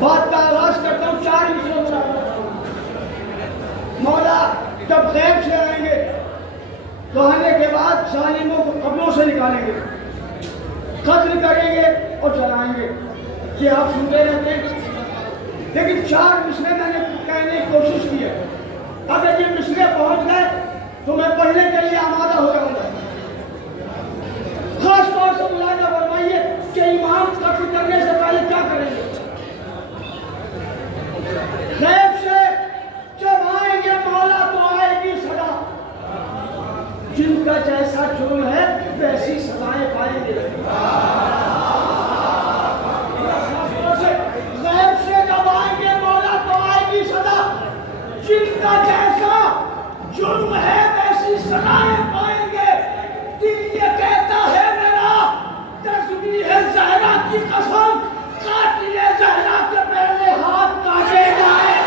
बात का आगाज करता हूँ। 4 मिसरों में मौला जब गैब से आएंगे तो आने के बाद जालिमों को कब्रों से निकालेंगे, कत्ल करेंगे और जलाएंगे। ये आप सुनते रहते हैं, लेकिन 4 मिसरे मैंने कहने की कोशिश की है। अगर ये मिसरे पहुंच गए तो मैं पढ़ने के लिए आमादा हो जाऊंगा। खास तौर से मुलाजा फरमाइए कि इमाम कत्ल करने से पहले क्या करेंगे। गैब से जब आएंगे मौला तो आएगी सदा, जिनका जैसा जुर्म है वैसी सजाएं पाएंगे। गैब से जब आएंगे मौला तो आएगी सदा, जिनका जैसा जुर्म है वैसी सजाएं पाएंगे। दिल ये कहता है मेरा तस्बीह है ज़हरा की कसम, कातिले ज़हरा के पहले हाथ काटे जाएंगे।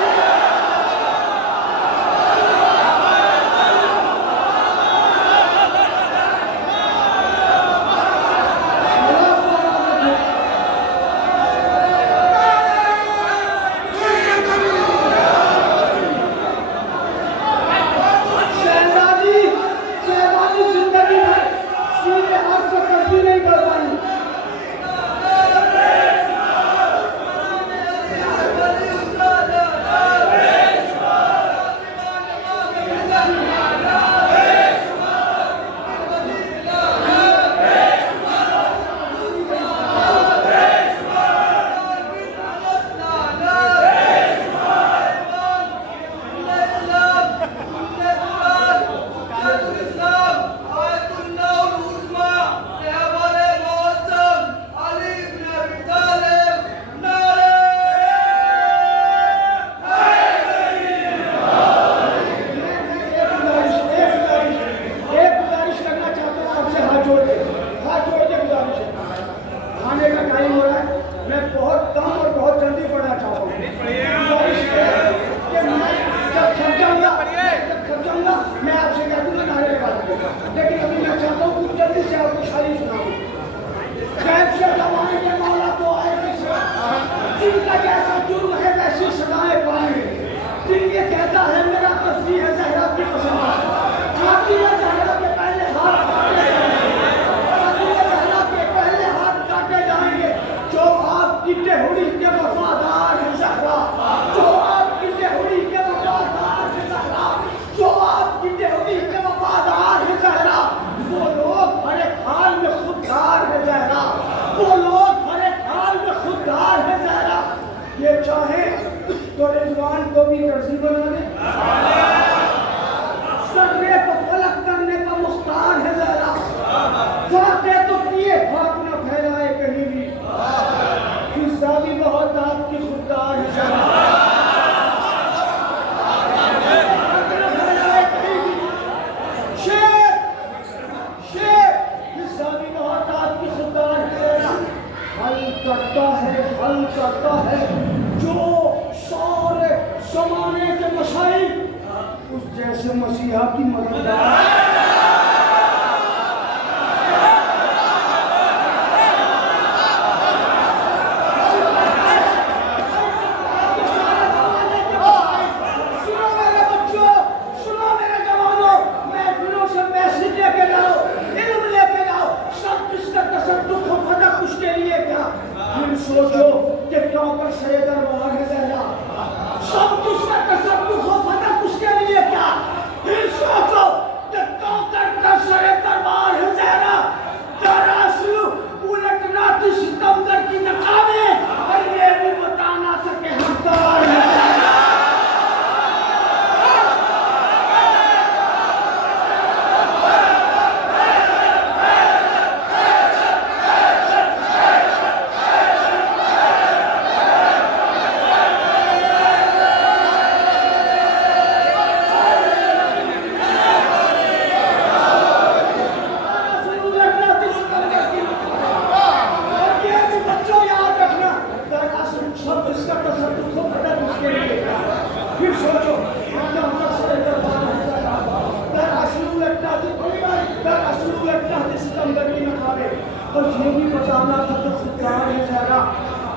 और ये भी बताना था तो खुददार है ज़हरा,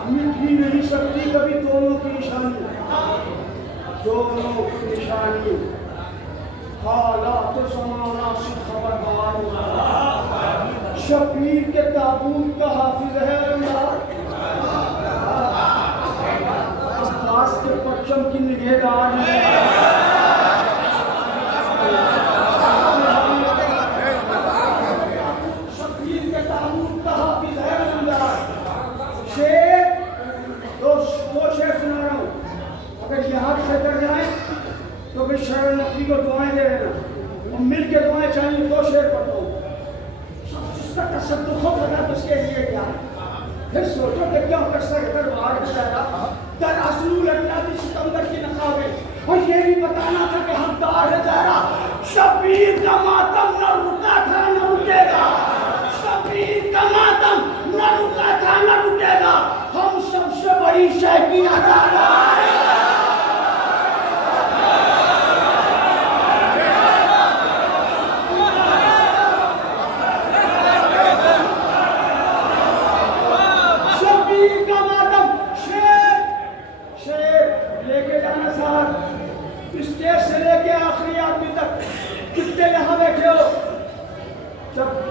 मिट ही नहीं सकती कभी दोनों की निशानी, दोनों की निशानी। हालात ज़माना से खबरदार, शबीर के ताबूत का हाफिज है अल्लाह, अब्बास के परचम की निगहदार है। शबीर के ताबूत का हाफिज है अल्लाह। शेर दो शेर सुना रहा हूँ, अगर यहाँ से कर जाए तो फिर शहर नकली को दुआएं दे देना, और मिल के दुआएं चाहिए। दो शेर पढ़ता हूँ, जिसका तसद्दुक़ हो लगा तो उसके लिए क्या, फिर सोचो कि क्या कर सकते बाहर बेचारा दर असलूल अल्लाह की सितमगर की नकाबे, और ये भी बताना था कि हम दार है जहरा। शबीर का मातम न रुका था न रुकेगा, शबीर का मातम न रुका था न रुकेगा। हम सबसे बड़ी शय की अदालत,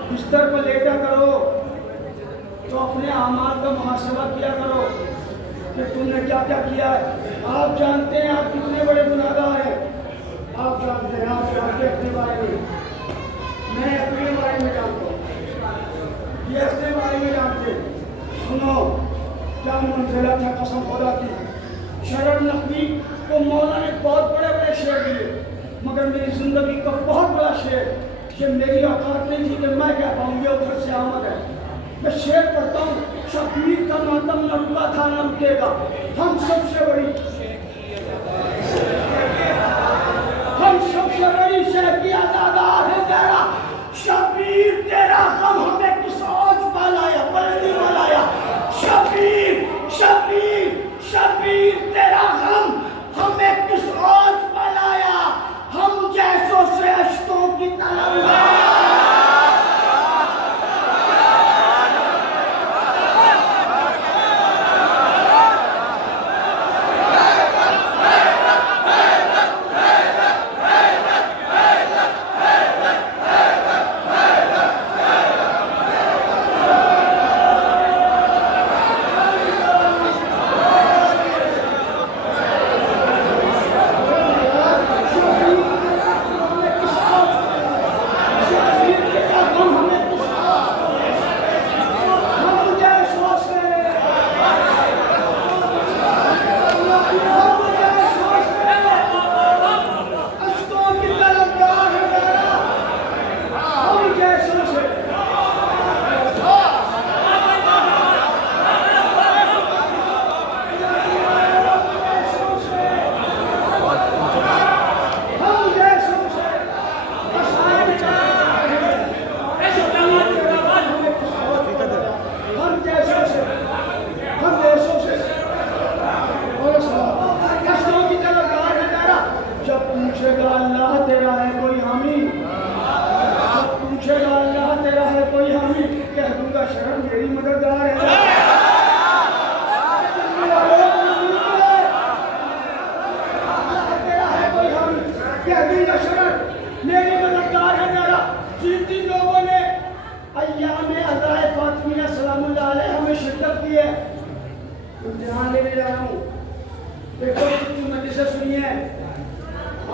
बिस्तर पर लेटा करो तो अपने अमाल का मुहासबा किया करो कि तुमने क्या क्या किया है। आप जानते हैं आप कितने बड़े गुनाहगार हैं, आप जानते हैं, आप जानते अपने बारे में, मैं अपने बारे में जानता हूँ, ये अपने बारे में जानते। सुनो क्या मंजिला था कसम खुदा की। शरर नकवी को मौला ने बहुत बड़े बड़े शेर दिए, मगर मेरी जिंदगी का बहुत बड़ा शेर कि मेरी औकात नहीं थी कि मैं क्या पाऊँ, ये ऊपर से आमद है। मैं शेर पढ़ता हूँ, शबीर का मातम न रुका था न रुकेगा। हम सबसे बड़ी शहर की आजादार है जरा। शबीर तेरा गम हमें किस औज पालाया, पलनी मलाया। शबीर शबीर शबीर तेरा गम हमें किस औज पालाया। हम जैसों से अश्कों की तरह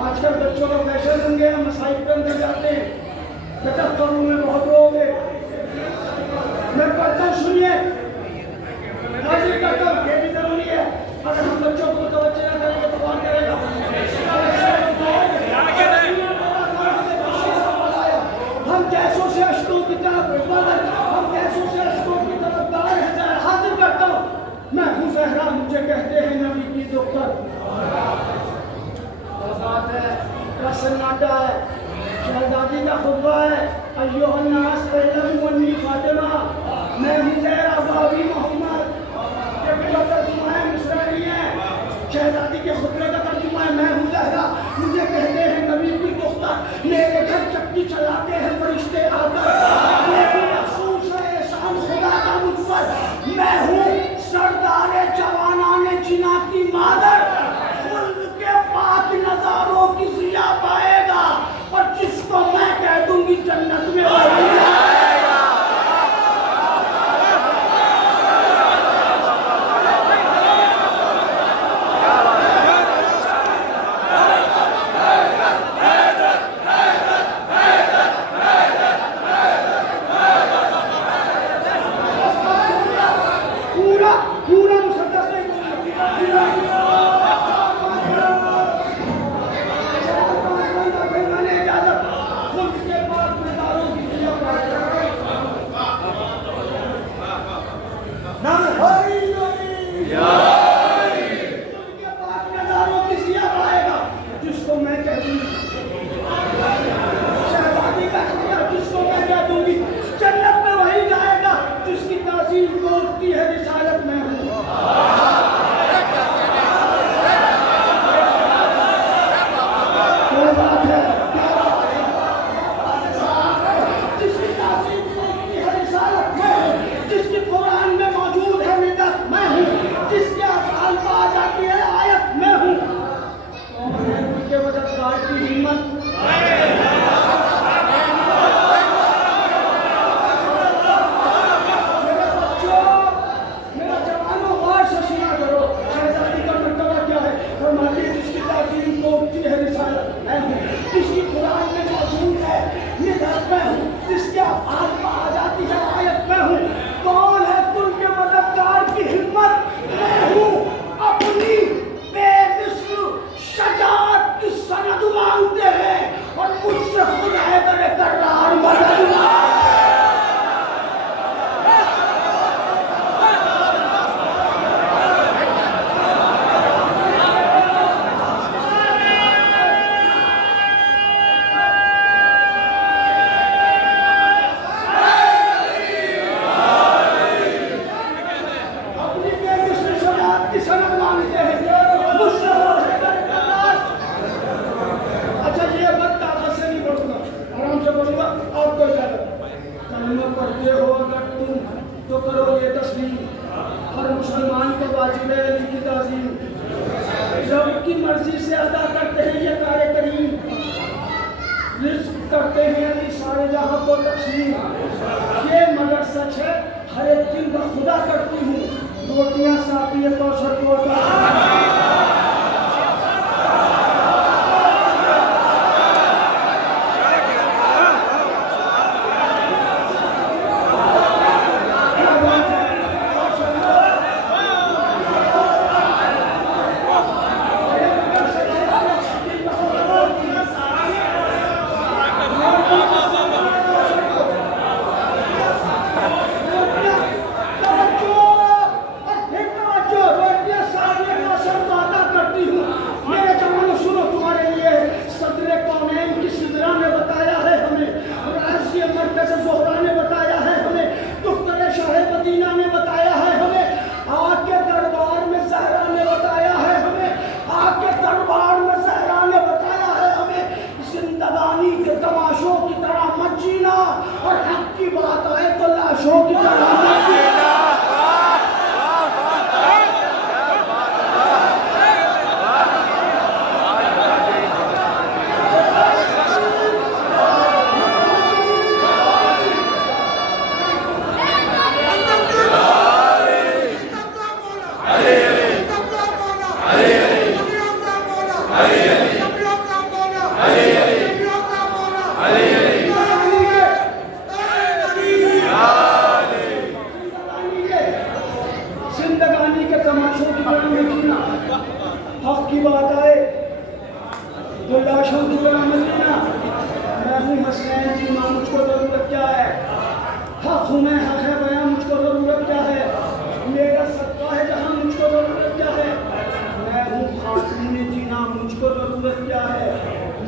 आजकल बच्चों का फैशन बन गया, मसाइल पे अंदर जाते हैं, बेटा करूँ में बहुत रोगे। मैं पढ़ता हूँ, सुनिए, हाजिर करता हूँ, ये भी जरूरी है। अगर हम बच्चों को तवज्जो न करेंगे तो कौन करेगा? हम जैसों से अश्कों की तरफ, हम जैसों से अश्कों की तरफ दार है। हाजिर करता हूँ, मैं हूँ ज़हरा, मुझे कहते हैं नबी की दुख्तर। बात है, क्या सन्नाटा है, शहजादी का खुतबा है। अय्युहन्नास इल्लम वन्नी फातिमा, मैं हूँ ज़हरा बाबी मोहम्मद। ये मेरा तर्जुमा है, मिसरा नहीं है। शहजादी के खुतबे का तर्जुमा है, मैं हूँ ज़हरा, मुझे कहते हैं नबी की दुख्तर। मेरे घर चक्की चलाते हैं फरिश्ते आकर, मेरी अफसोस है एहसान खुदा का मुझ पर। मैं हूँ सरदार पूरा मुसद्दस नहीं बोलूंगा। फिर मैंने इजाजत खुद के पास में दारू की दिया नाम हरी के पास में दारू की सिया पाएगा जिसको मैं कह दूंगी शहजादी का जिसको मैं कह दूंगी जन्नत में वही जाएगा जिसकी तासीर बोलती है रिसालत में हूँ। क्या बात है, जिसकी तासीर बोलती है रिसालत में हूँ, जिसकी कुरान में मौजूद है निदत मैं हूँ, जिसके अफ़आल में आ जाती है आयत मैं हूँ। कौन है उनके मददगार की हिम्मत? जिसकी कुरान में मौजूद है निदत मैं हूँ, जिसके अफ़आल में आ जाती है आयत मैं हूँ। कौन है तुमके मददगार की हिम्मत? मैं हूँ। अपनी बेमिसल शजाअत की सनद मांगते हैं और मुझसे खुद हैदर कर्रार मदद मांगते हैं। पढ़ते हो अगर तुम तो करो ये तस्लीम, हर मुसलमान को वाजिब है अली की ताज़ीम। रब की मर्जी से अदा करते हैं ये कार्य करीम, रिज़्क़ करते हैं अली सारे जहां को तक़सीम। ये मगर सच है हर एक दिन बखुदा करती हूँ, रोटियां साफ़ी कौसर को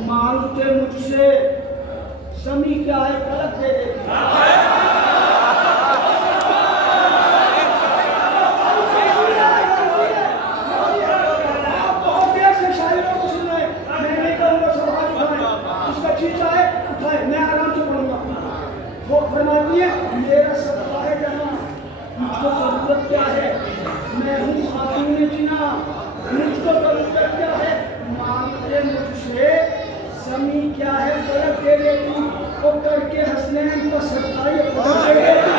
मांगते मुझसे समी क्या है गलत दे देती। आप बहुत देर से शायरों को सुन रहे हैं, मैं नहीं कहूँगा सवाल उठाएं, उसका चीज आए उठाए, मैं आराम से पढ़ूंगा। वो फरमाती है मेरा सदका है जहाँ, मुझको जरूरत क्या है, मैं हूँ खातून जीना, मुझको जरूरत क्या है, मांगते मुझसे समी क्या है गलत दे देती, वो करके हसनैन को सत्ताई दे देती।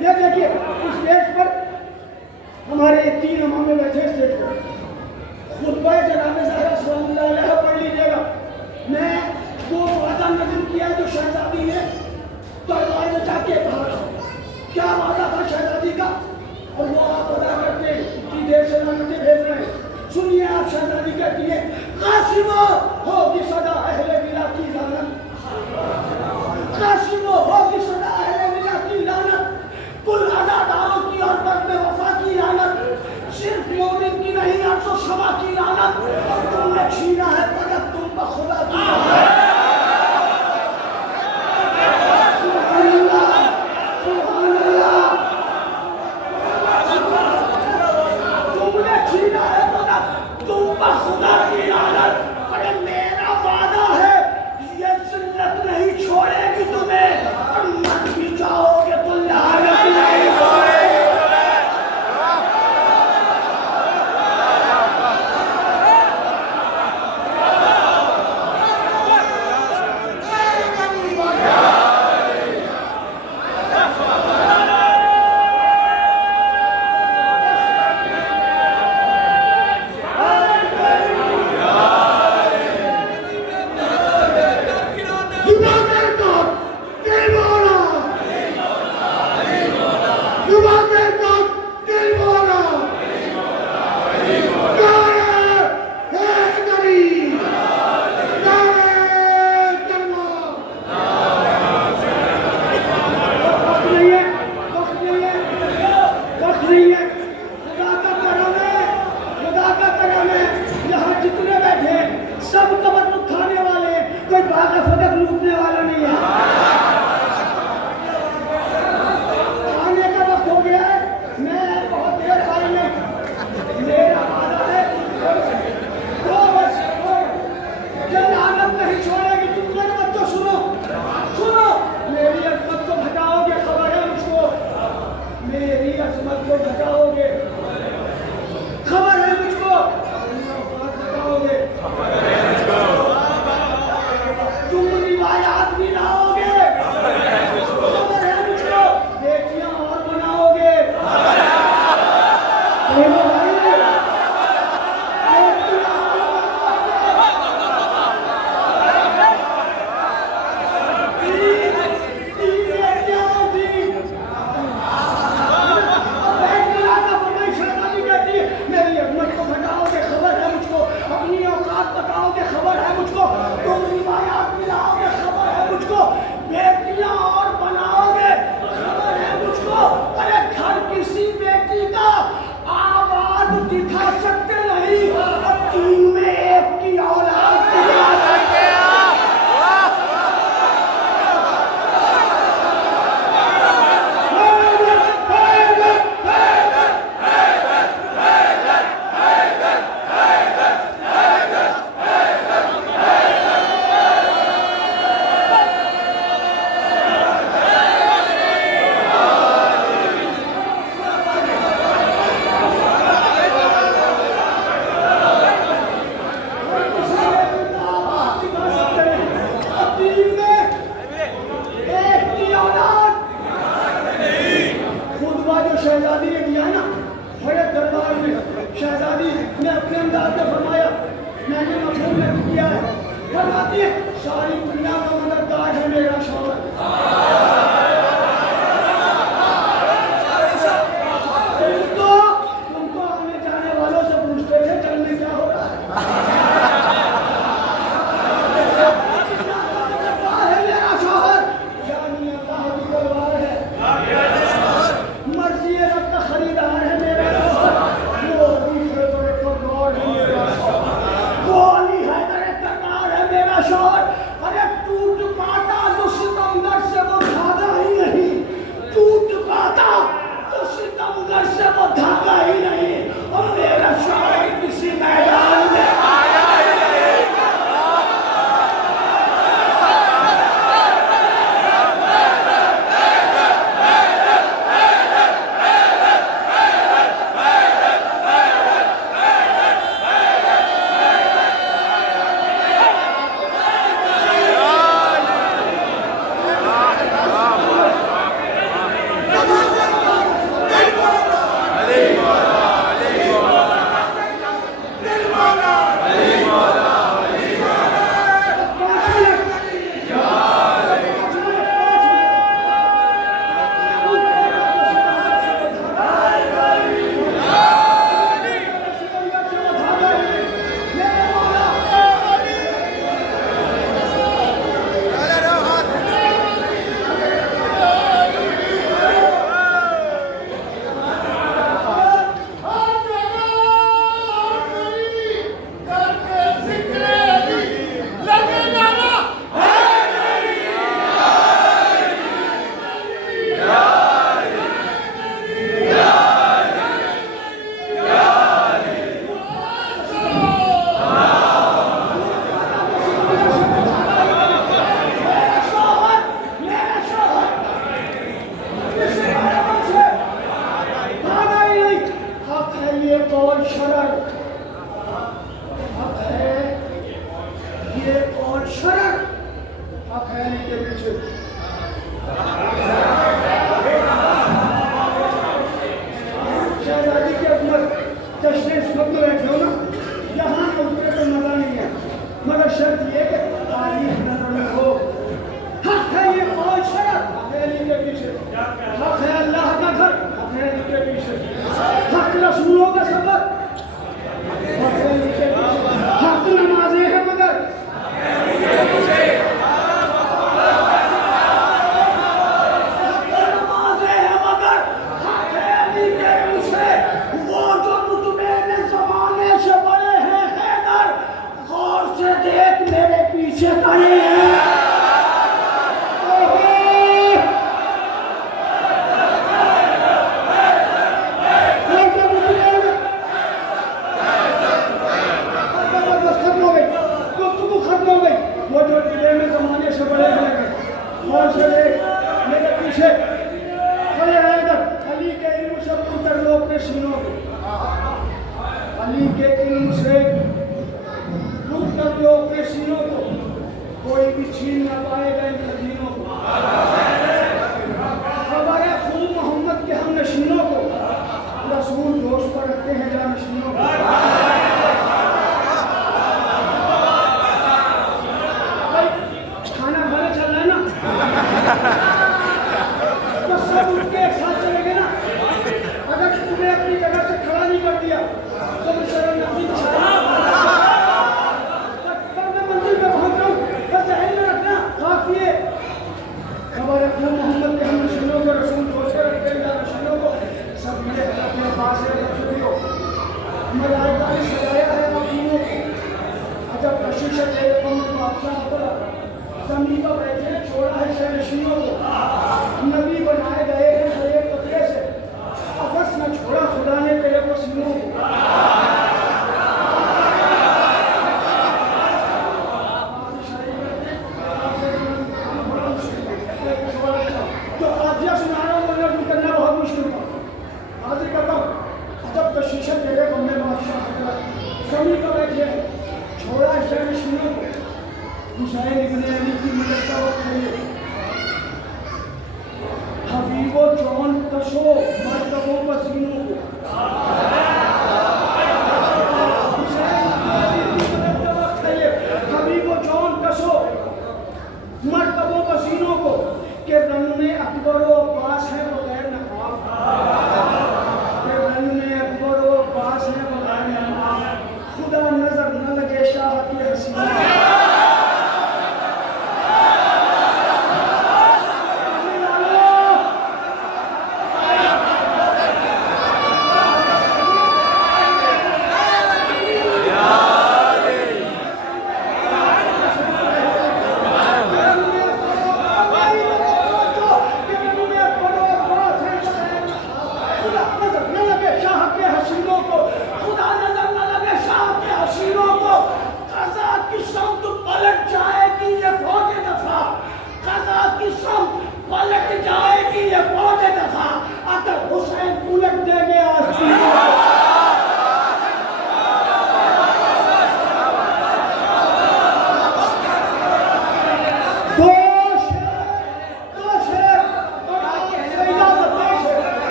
ये देखिए इस स्टेज पर हमारे 3 इमाम बैठे स्टेज पर, सारी शहजादी कहती है कासिमो होगी सदा अहले मिला की लानत, कासिमो होगी सदा अहले मिला की लानत, कुल अज़ादारों की और बज़्म वफा की लानत, सिर्फ मोमिन की नहीं अर्ज़ो समा की लानत, और तुमने छीना है पदक तुम बखुदा की लानत। खुदा की लानत, अरे मेरा वादा है ये जिल्लत नहीं छोड़ेगी तुम्हें, और मर भी जाओगे तो लानत नहीं छोड़ेगी शहजादी ने दिया ना बड़े दरबार में, शहजादी ने अपने अंदाज में फरमाया, मैंने मफहूम नहीं किया है, फरमाती है सारी दुनिया का मददगार है मेरा शौहर। तुमको आने जाने वालों से पूछते थे चलने क्या हो रहा है मेरा शौहर, यानी अल्लाह की दरबार है, मर्जी रब का खरीदार है मेरा शौहर, वो दूसरे बड़े करदार है मेरा शौहर, वो अली हैदर करदार है मेरा शौहर। अरे टूट पाटा जो सितमगर से वो भी छीन न पाएगा इन खजीनों को। खबर है खूब मोहम्मद के हम नशीनों को, रसूल जोश पर रखते हैं जानशीनों को। खाना खाने चल रहा है ना, तो सब उठ के एक साथ चलेंगे ना। अगर तुम्हें अपनी जगह से खड़ा नहीं कर दिया तो मैं शर्म नहीं मैं मंदिर पे पहुंच जाऊं, बस जहन में रखना काफी है। खबर रखना मोहम्मद के हम नशीनों को, रसूल जोश पर रखते हैं जानशीनों को। सब मेरे अपने पास है रसूल को, मलाइका ने सजाया है अपनों को। अजब प्रशिक्षक है बादशाह जमीन पर बैठे छोड़ा है शहनशीनों को। नबी बनाए गए हैं हर एक कतरे से, आपस में छोड़ा खुदा ने तेरे को सीनों को। तो आजिया सुना रहा हूँ, वरना करना बहुत मुश्किल था। हाजिर करता हूँ अजब प्रशिक्षक तेरे बम्बे बादशाह जमीन पर बैठे छोड़ा है शहनशीनों को। हुसैन इब्ने अली की मदद का वक्त है, हबीबो जौन कशो मर्तबों पसीनों को। हुसैन इब्ने अली की मदद का वक्त है, हबीबो जौन कशो मर्तबों पसीनों को। के रंग में अकबर व अब्बास है बगैर नकाब, के रंग में अकबर व अब्बास है बगैर नकाब। खुदा नजर न लगे शाह की हसीना।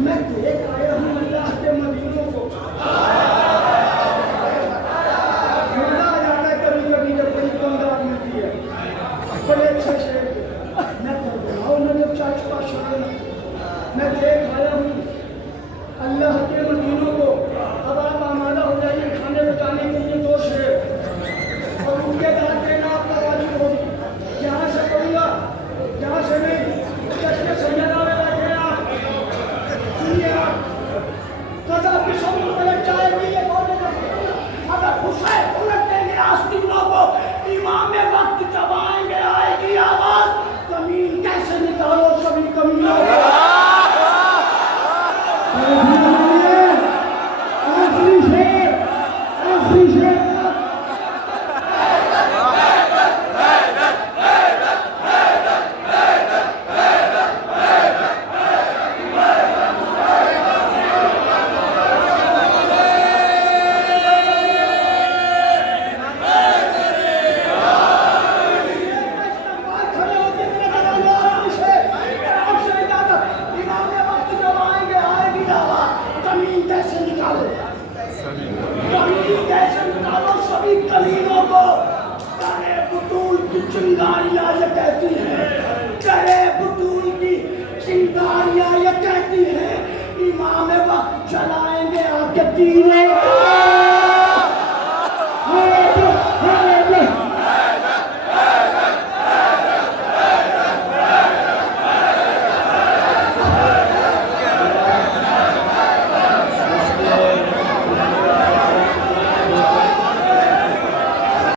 मैं देख आया हूँ अल्लाह के मदीनों को। मजा आ जाता है कभी कभी जब बड़ी बंगाल मिलती है, बड़े अच्छे से मैं बनाओ ना जब चाचू का शरण। मैं देख आया हूँ अल्लाह के मदीनों को। अब आप आमादा हो जाइए खाने बचाने के लिए दो शेर, और उनके बाद देना आपका वाजिब होगी। जहाँ से करूँगा जहाँ से नहीं, चश्मे सैयदा में बैठे आप सुनिए। आप कदा की शब्द पलट जाएगी ये बोलने का, अगर हुसैन उलट देंगे आस्तीनों को, इमाम वक्त जब आएंगे आएगी आवाज, कमीन कैसे निकालो सभी कमीनों को। चिंगारियां ये कहती हैं, करे बुतूल की चिंगारियां ये कहती हैं, इमाम वक्त चलाएंगे आके तीनों।